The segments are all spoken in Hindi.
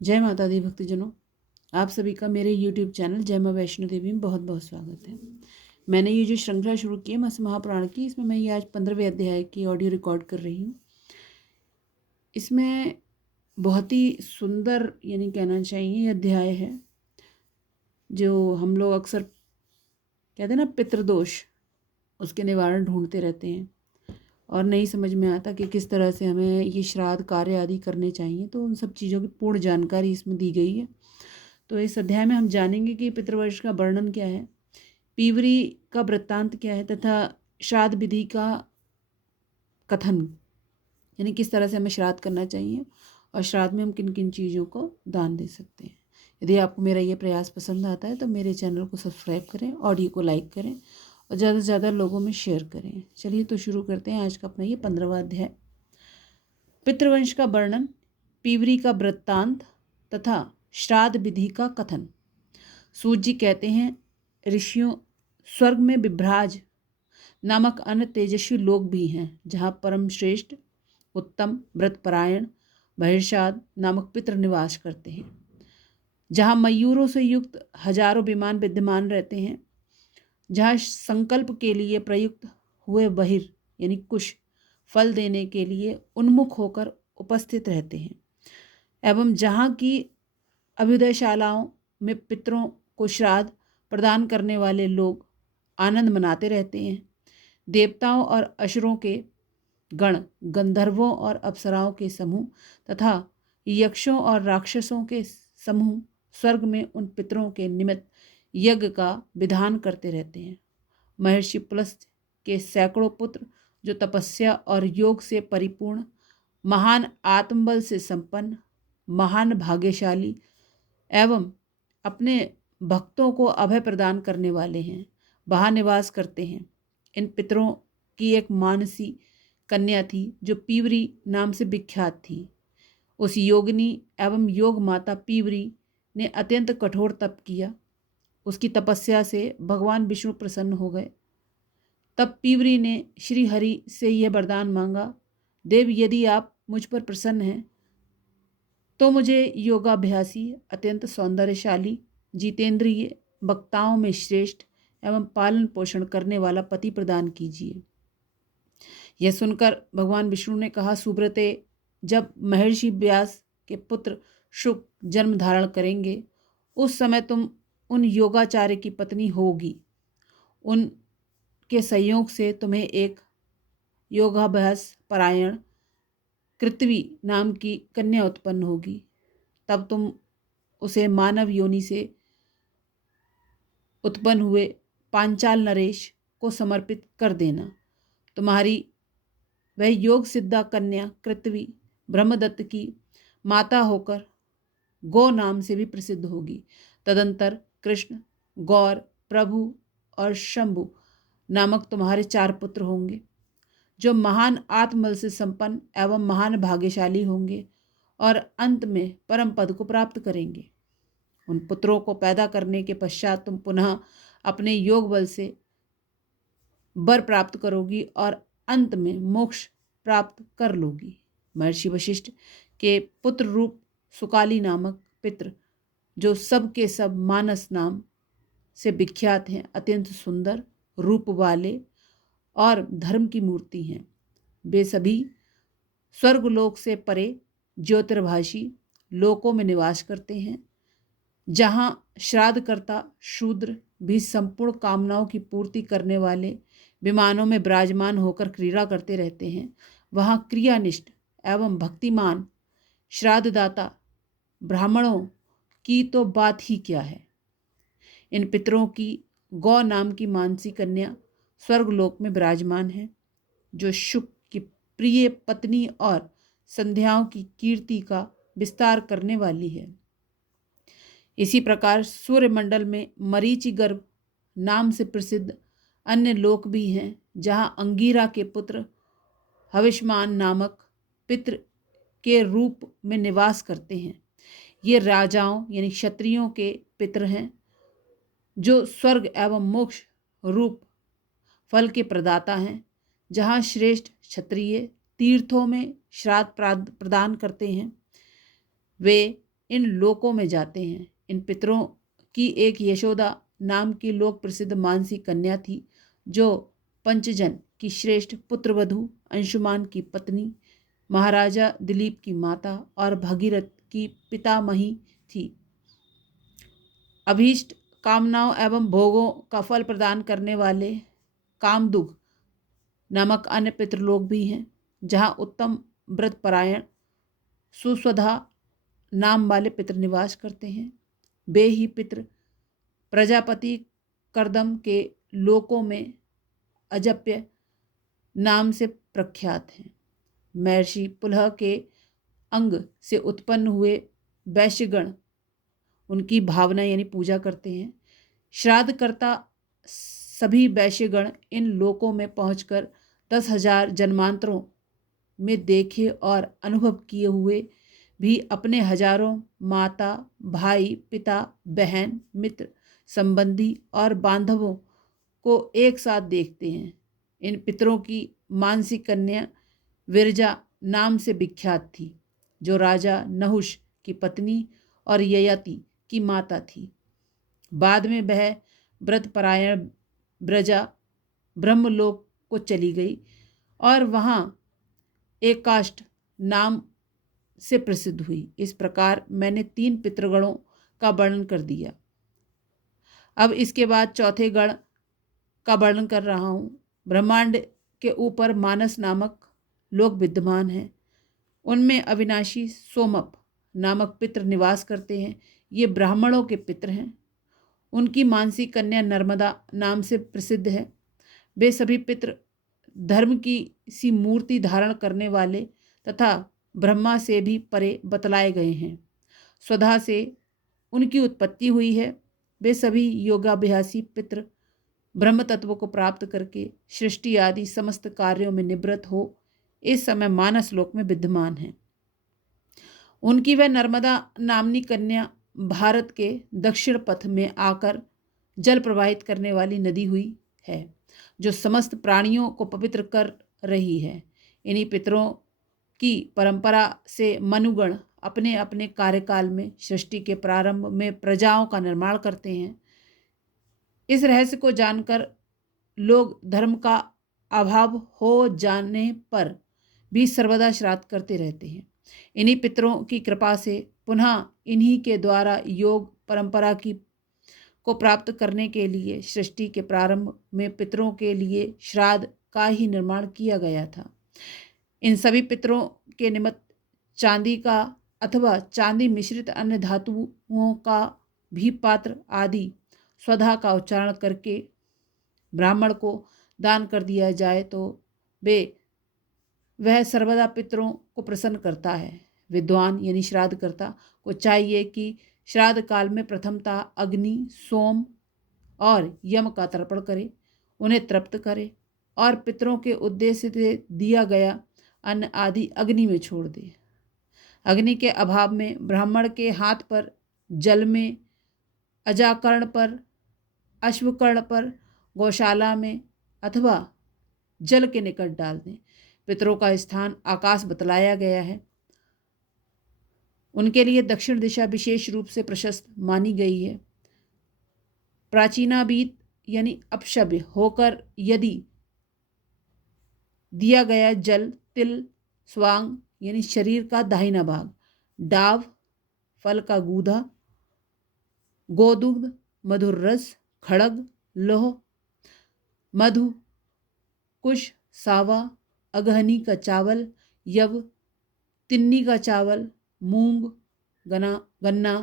जय माता दी भक्तजनों, आप सभी का मेरे YouTube चैनल जय माँ वैष्णो देवी में बहुत बहुत स्वागत है। मैंने ये जो श्रृंखला शुरू की है मासिक महापुराण की, इसमें मैं ये आज 15वें अध्याय की ऑडियो रिकॉर्ड कर रही हूँ। इसमें बहुत ही सुंदर यानी कहना चाहिए ये अध्याय है, जो हम लोग अक्सर कहते हैं ना पितृदोष, उसके निवारण ढूंढते रहते हैं और नहीं समझ में आता कि किस तरह से हमें ये श्राद्ध कार्य आदि करने चाहिए। तो उन सब चीज़ों की पूर्ण जानकारी इसमें दी गई है। तो इस अध्याय में हम जानेंगे कि पितृवर्ष का वर्णन क्या है, पीवरी का वृत्तांत क्या है तथा श्राद्ध विधि का कथन, यानी किस तरह से हमें श्राद्ध करना चाहिए और श्राद्ध में हम किन किन चीज़ों को दान दे सकते हैं। यदि आपको मेरा ये प्रयास पसंद आता है तो मेरे चैनल को सब्सक्राइब करें, ऑडियो को लाइक करें और ज़्यादा से ज़्यादा लोगों में शेयर करें। चलिए तो शुरू करते हैं आज का अपना ये 15वां अध्याय। पितृवंश का वर्णन, पीवरी का वृत्तांत तथा श्राद्ध विधि का कथन। सूत जी कहते हैं, ऋषियों, स्वर्ग में विभ्राज नामक अन्य तेजस्वी लोग भी हैं, जहाँ परम श्रेष्ठ उत्तम व्रतपरायण बहिर्षाद नामक पितृ निवास करते हैं, जहाँ मयूरों से युक्त हजारों विमान विद्यमान रहते हैं, जहाँ संकल्प के लिए प्रयुक्त हुए बहिर यानी कुश फल देने के लिए उन्मुख होकर उपस्थित रहते हैं, एवं जहाँ की अभ्युदयशालाओं में पितरों को श्राद्ध प्रदान करने वाले लोग आनंद मनाते रहते हैं। देवताओं और असुरों के गण, गंधर्वों और अप्सराओं के समूह तथा यक्षों और राक्षसों के समूह स्वर्ग में उन पितरों के निमित्त यज्ञ का विधान करते रहते हैं। महर्षि पुलस्त्य के सैकड़ों पुत्र, जो तपस्या और योग से परिपूर्ण, महान आत्मबल से संपन्न, महान भाग्यशाली एवं अपने भक्तों को अभय प्रदान करने वाले हैं, वहाँ निवास करते हैं। इन पितरों की एक मानसी कन्या थी, जो पीवरी नाम से विख्यात थी। उस योगिनी एवं योग माता पीवरी ने अत्यंत कठोर तप किया। उसकी तपस्या से भगवान विष्णु प्रसन्न हो गए। तब पीवरी ने श्री हरि से यह वरदान मांगा, देव, यदि आप मुझ पर प्रसन्न हैं तो मुझे योगाभ्यासी, अत्यंत सौंदर्यशाली, जितेंद्रिय, वक्ताओं में श्रेष्ठ एवं पालन पोषण करने वाला पति प्रदान कीजिए। यह सुनकर भगवान विष्णु ने कहा, सुब्रते, जब महर्षि व्यास के पुत्र शुक जन्म धारण करेंगे, उस समय तुम उन योगाचार्य की पत्नी होगी। उनके संयोग से तुम्हें एक योगाभ्यास परायण कृत्वी नाम की कन्या उत्पन्न होगी। तब तुम उसे मानव योनि से उत्पन्न हुए पांचाल नरेश को समर्पित कर देना। तुम्हारी वह योग सिद्धा कन्या कृत्वी ब्रह्मदत्त की माता होकर गौ नाम से भी प्रसिद्ध होगी। तदंतर कृष्ण, गौर, प्रभु और शंभु नामक तुम्हारे 4 पुत्र होंगे, जो महान आत्मबल से संपन्न एवं महान भाग्यशाली होंगे और अंत में परम पद को प्राप्त करेंगे। उन पुत्रों को पैदा करने के पश्चात तुम पुनः अपने योग बल से वर प्राप्त करोगी और अंत में मोक्ष प्राप्त कर लोगी। महर्षि वशिष्ठ के पुत्र रूप सुकाली नामक पितृ, जो सब के सब मानस नाम से विख्यात हैं, अत्यंत सुंदर रूप वाले और धर्म की मूर्ति हैं। वे सभी स्वर्गलोक से परे ज्योतिर्भाषी लोकों में निवास करते हैं, जहाँ श्राद्धकर्ता शूद्र भी संपूर्ण कामनाओं की पूर्ति करने वाले विमानों में विराजमान होकर क्रीड़ा करते रहते हैं। वहाँ क्रियानिष्ठ एवं भक्तिमान श्राद्धदाता ब्राह्मणों की तो बात ही क्या है। इन पितरों की गौ नाम की मानसी कन्या स्वर्गलोक में विराजमान है, जो शुक की प्रिय पत्नी और संध्याओं की कीर्ति का विस्तार करने वाली है। इसी प्रकार सूर्यमंडल में मरीचि गर्भ नाम से प्रसिद्ध अन्य लोक भी हैं, जहाँ अंगीरा के पुत्र हविष्मान नामक पितृ के रूप में निवास करते हैं। ये राजाओं यानी क्षत्रियों के पितृ हैं, जो स्वर्ग एवं मोक्ष रूप फल के प्रदाता हैं। जहाँ श्रेष्ठ क्षत्रिय तीर्थों में श्राद्ध प्रदान करते हैं, वे इन लोकों में जाते हैं। इन पितरों की एक यशोदा नाम की लोक प्रसिद्ध मानसी कन्या थी, जो पंचजन की श्रेष्ठ पुत्रवधू, अंशुमान की पत्नी, महाराजा दिलीप की माता और भगीरथ की पितामही थी। अभीष्ट कामनाओं एवं भोगों का फल प्रदान करने वाले कामदुग नामक अन्य पितृलोक भी हैं, जहाँ उत्तम व्रतपरायण सुस्वधा नाम वाले पितृ निवास करते हैं। वे ही पितृ प्रजापति कर्दम के लोकों में अजप्य नाम से प्रख्यात हैं। महर्षि पुलह के अंग से उत्पन्न हुए वैश्यगण उनकी भावना यानी पूजा करते हैं। श्राद्धकर्ता सभी वैश्यगण इन लोकों में पहुंचकर 10,000 जन्मांतरों में देखे और अनुभव किए हुए भी अपने हजारों माता, भाई, पिता, बहन, मित्र, संबंधी और बांधवों को एक साथ देखते हैं। इन पितरों की मानसी कन्या विरजा नाम से विख्यात थी, जो राजा नहुष की पत्नी और ययाति की माता थी। बाद में वह व्रतपरायण ब्रजा ब्रह्मलोक को चली गई और वहाँ एकाष्ट नाम से प्रसिद्ध हुई। इस प्रकार मैंने 3 पितृगणों का वर्णन कर दिया। अब इसके बाद चौथे गण का वर्णन कर रहा हूँ। ब्रह्मांड के ऊपर मानस नामक लोक विद्यमान हैं। उनमें अविनाशी सोमप नामक पितृ निवास करते हैं। ये ब्राह्मणों के पितृ हैं। उनकी मानसी कन्या नर्मदा नाम से प्रसिद्ध है। वे सभी पितृ धर्म की सी मूर्ति धारण करने वाले तथा ब्रह्मा से भी परे बतलाए गए हैं। स्वधा से उनकी उत्पत्ति हुई है। वे सभी योगाभ्यासी पितृ ब्रह्म तत्व को प्राप्त करके सृष्टि आदि समस्त कार्यों में निवृत्त हो इस समय मानस लोक में विद्यमान हैं। उनकी वह नर्मदा नामनी कन्या भारत के दक्षिण पथ में आकर जल प्रवाहित करने वाली नदी हुई है, जो समस्त प्राणियों को पवित्र कर रही है। इन्हीं पितरों की परंपरा से मनुगण अपने अपने कार्यकाल में सृष्टि के प्रारंभ में प्रजाओं का निर्माण करते हैं। इस रहस्य को जानकर लोग धर्म का अभाव हो जाने पर भी सर्वदा श्राद्ध करते रहते हैं। इन्हीं पितरों की कृपा से पुनः इन्हीं के द्वारा योग परंपरा को प्राप्त करने के लिए सृष्टि के प्रारंभ में पितरों के लिए श्राद्ध का ही निर्माण किया गया था। इन सभी पितरों के निमित्त चांदी का अथवा चांदी मिश्रित अन्य धातुओं का भी पात्र आदि स्वधा का उच्चारण करके ब्राह्मण को दान कर दिया जाए तो वह सर्वदा पितरों को प्रसन्न करता है। विद्वान यानी श्राद्धकर्ता को चाहिए कि श्राद्ध काल में प्रथमतः अग्नि, सोम और यम का तर्पण करे, उन्हें तृप्त करे और पितरों के उद्देश्य से दिया गया अन्न आदि अग्नि में छोड़ दे। अग्नि के अभाव में ब्राह्मण के हाथ पर, जल में, अजाकर्ण पर, अश्वकर्ण पर, गौशाला में अथवा जल के निकट डाल दें। पितरों का स्थान आकाश बतलाया गया है। उनके लिए दक्षिण दिशा विशेष रूप से प्रशस्त मानी गई है। प्राचीनाबीत यानी अपशब्द होकर यदि दिया गया जल तिल, स्वांग यानी शरीर का दाहिना भाग, डाव फल का गूदा, गोदुग्ध मधुर रस, खड़ग लोह, मधु, कुश, सावा, अगहनी का चावल, यव, तिन्नी का चावल, मूंग, गन्ना,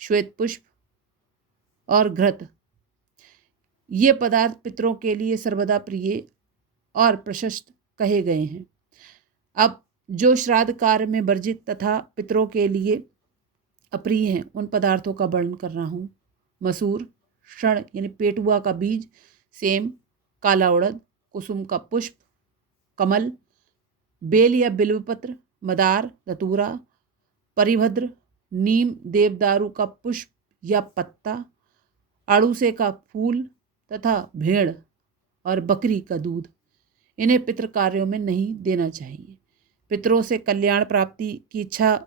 श्वेत पुष्प और घृत, ये पदार्थ पितरों के लिए सर्वदा प्रिय और प्रशस्त कहे गए हैं। अब जो श्राद्ध कार्य में वर्जित तथा पितरों के लिए अप्रिय हैं, उन पदार्थों का वर्णन कर रहा हूँ। मसूर, शण यानी पेटुआ का बीज, सेम, काला उड़द, कुसुम का पुष्प, कमल, बेल या बिल्वपत्र, मदार, धतूरा, परिभद्र, नीम, देवदारू का पुष्प या पत्ता, अड़ूसे का फूल तथा भेड़ और बकरी का दूध। इन्हें पितृ कार्यों में नहीं देना चाहिए। पितरों से कल्याण प्राप्ति की इच्छा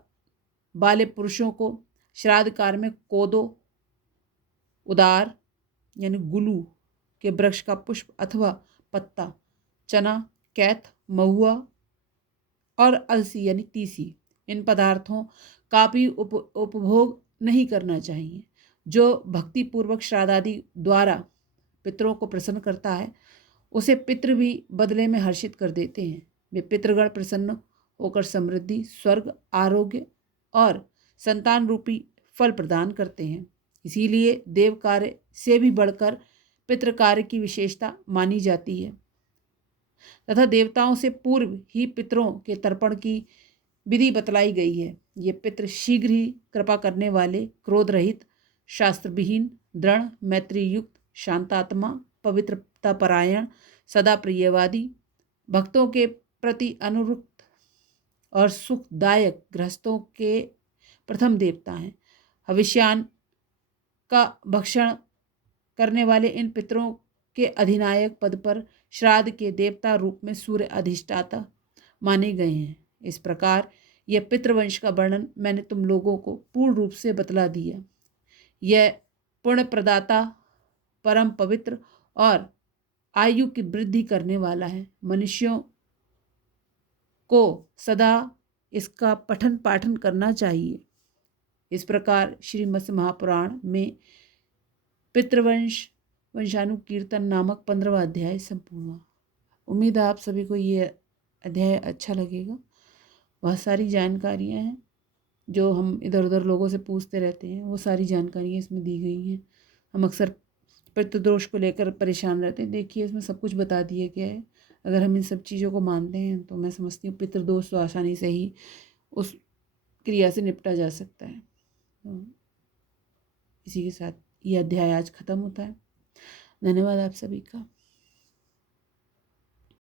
वाले पुरुषों को श्राद्ध कार्य में कोदो, उदार यानी गुलू के वृक्ष का पुष्प अथवा पत्ता, चना, कैथ, महुआ और अलसी यानी तीसी, इन पदार्थों का भी उपभोग नहीं करना चाहिए। जो भक्तिपूर्वक श्राद्धादि द्वारा पितरों को प्रसन्न करता है उसे पितृ भी बदले में हर्षित कर देते हैं। वे पितृगण प्रसन्न होकर समृद्धि, स्वर्ग, आरोग्य और संतान रूपी फल प्रदान करते हैं। इसीलिए देव कार्य से भी बढ़कर पितृ कार्य की विशेषता मानी जाती है तथा देवताओं से पूर्व ही पितरों के तर्पण की विधि बतलाई गई है। ये पितृ शीघ्र ही कृपा करने वाले, क्रोध रहित, शास्त्रविहीन, दृढ़ मैत्री युक्त, शांतात्मा, पवित्रता परायण, सदा प्रियवादी, भक्तों के प्रति अनुरुक्त और सुखदायक गृहस्थों के प्रथम देवता हैं। हविष्यान का भक्षण करने वाले इन पितरों के अधिनायक पद पर श्राद्ध के देवता रूप में सूर्य अधिष्ठाता माने गए हैं। इस प्रकार यह पितृवंश का वर्णन मैंने तुम लोगों को पूर्ण रूप से बतला दिया। यह पुण्य प्रदाता, परम पवित्र और आयु की वृद्धि करने वाला है। मनुष्यों को सदा इसका पठन पाठन करना चाहिए। इस प्रकार श्रीमद् महापुराण में पितृवंश वंशानुकीर्तन नामक 15वां अध्याय संपूर्ण हुआ। उम्मीद है आप सभी को ये अध्याय अच्छा लगेगा। बहुत सारी जानकारियाँ हैं जो हम इधर उधर लोगों से पूछते रहते हैं, वो सारी जानकारियाँ इसमें दी गई हैं। हम अक्सर पितृदोष को लेकर परेशान रहते हैं, देखिए इसमें सब कुछ बता दिया गया है। अगर हम इन सब चीज़ों को मानते हैं तो मैं समझती हूँ पितृदोष तो आसानी से ही उस क्रिया से निपटा जा सकता है। तो इसी के साथ ये अध्याय आज ख़त्म होता है। धन्यवाद आप सभी का।